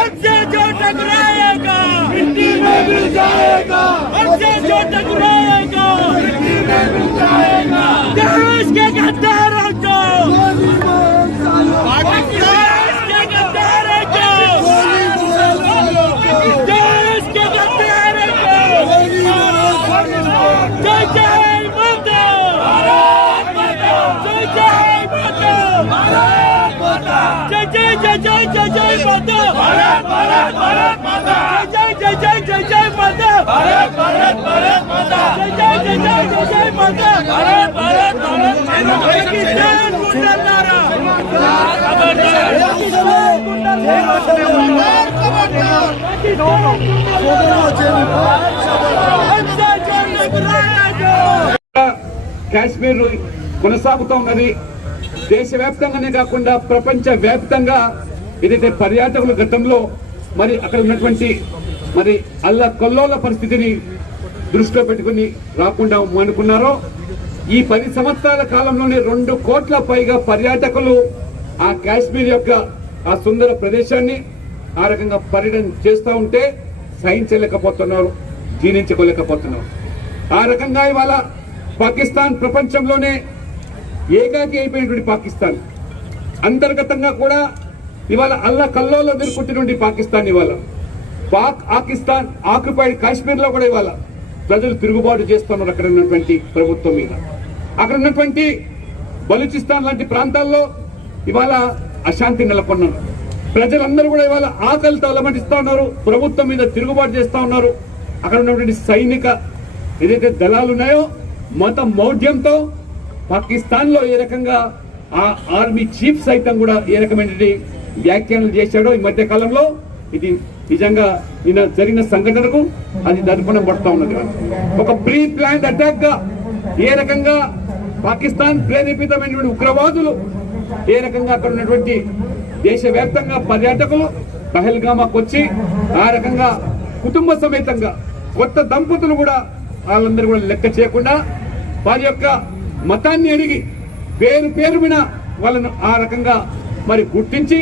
अच्छे जो टकराएगा मिट्टी में मिल जाएगा, अच्छे जो टकराएगा मिट्टी में मिल जाएगा। देश के गद्दारों को, देश के गद्दारों को, देश के गद्दारों को जय जय माता, जय जय माता, जय जय जय जय जय जय माता, भारत भारत भारत माता, जय जय जय जय जय माता, भारत भारत भारत माता, जय जय जय जय जय जय माता, भारत भारत भारत माता। पाकिस्तान गुंडारा కాశ్మీర్ కొనసాగుతూ ఉన్నది. దేశవ్యాప్తంగానే కాకుండా ప్రపంచ వ్యాప్తంగా ఏదైతే పర్యాటకుల గతంలో మరి అక్కడ ఉన్నటువంటి మరి అల్లకల్లోల పరిస్థితిని దృష్టిలో పెట్టుకుని రాకుండా అనుకున్నారో, ఈ 10 సంవత్సరాల కాలంలోనే 2 కోట్ల పైగా పర్యాటకులు ఆ కాశ్మీర్ యొక్క ఆ సుందర ప్రదేశాన్ని ఆ రకంగా పర్యటన చేస్తూ ఉంటే సహించలేకపోతున్నారు, జీర్ణించుకోలేకపోతున్నారు. ఆ రకంగా ఇవాళ పాకిస్తాన్ ప్రపంచంలోనే ఏకాకి అయిపోయినటువంటి పాకిస్తాన్, అంతర్గతంగా కూడా ఇవాళ అల్లకల్లోలో ఎదుర్కొంటున్నటువంటి పాకిస్తాన్, ఇవాళ పాకిస్తాన్ ఆక్యుపైడ్ కాశ్మీర్ లో కూడా ఇవాళ ప్రజలు తిరుగుబాటు చేస్తున్నారు. అక్కడ ఉన్నటువంటి ప్రభుత్వం మీద, అక్కడ ఉన్నటువంటి బలూచిస్తాన్ లాంటి ప్రాంతాల్లో ఇవాళ అశాంతి నెలకొన్నారు. ప్రజలందరూ కూడా ఇవాళ ఆకలితో అలమటిస్తా ఉన్నారు, ప్రభుత్వం మీద తిరుగుబాటు చేస్తా ఉన్నారు. అక్కడ ఉన్నటువంటి సైనిక ఏదైతే దళాలు ఉన్నాయో మత మౌఢ్యంతో పాకిస్తాన్ లో ఏ రకంగా ఆ ఆర్మీ చీఫ్ సైతం కూడా ఏ రకమైనటువంటి వ్యాఖ్యానాలు చేశాడో ఈ మధ్య కాలంలో, ఇది నిజంగా నిన్న జరిగిన సంఘటనకు అది దర్పణం పడుతూ ఉన్నది. ఒక ప్రీ ప్లాన్డ్ అటాక్ గా ఏ రకంగా పాకిస్తాన్ ప్రేరేపితమైనటువంటి ఉగ్రవాదులు ఏ రకంగా అక్కడ ఉన్నటువంటి దేశవ్యాప్తంగా పర్యాటకులు పహల్గామాకు వచ్చి ఆ రకంగా కుటుంబ సమేతంగా కొత్త దంపతులు కూడా వాళ్ళందరూ కూడా లెక్క చేయకుండా వారి యొక్క మతాన్ని అడిగి పేరు మీద వాళ్ళను ఆ రకంగా మరి గుర్తించి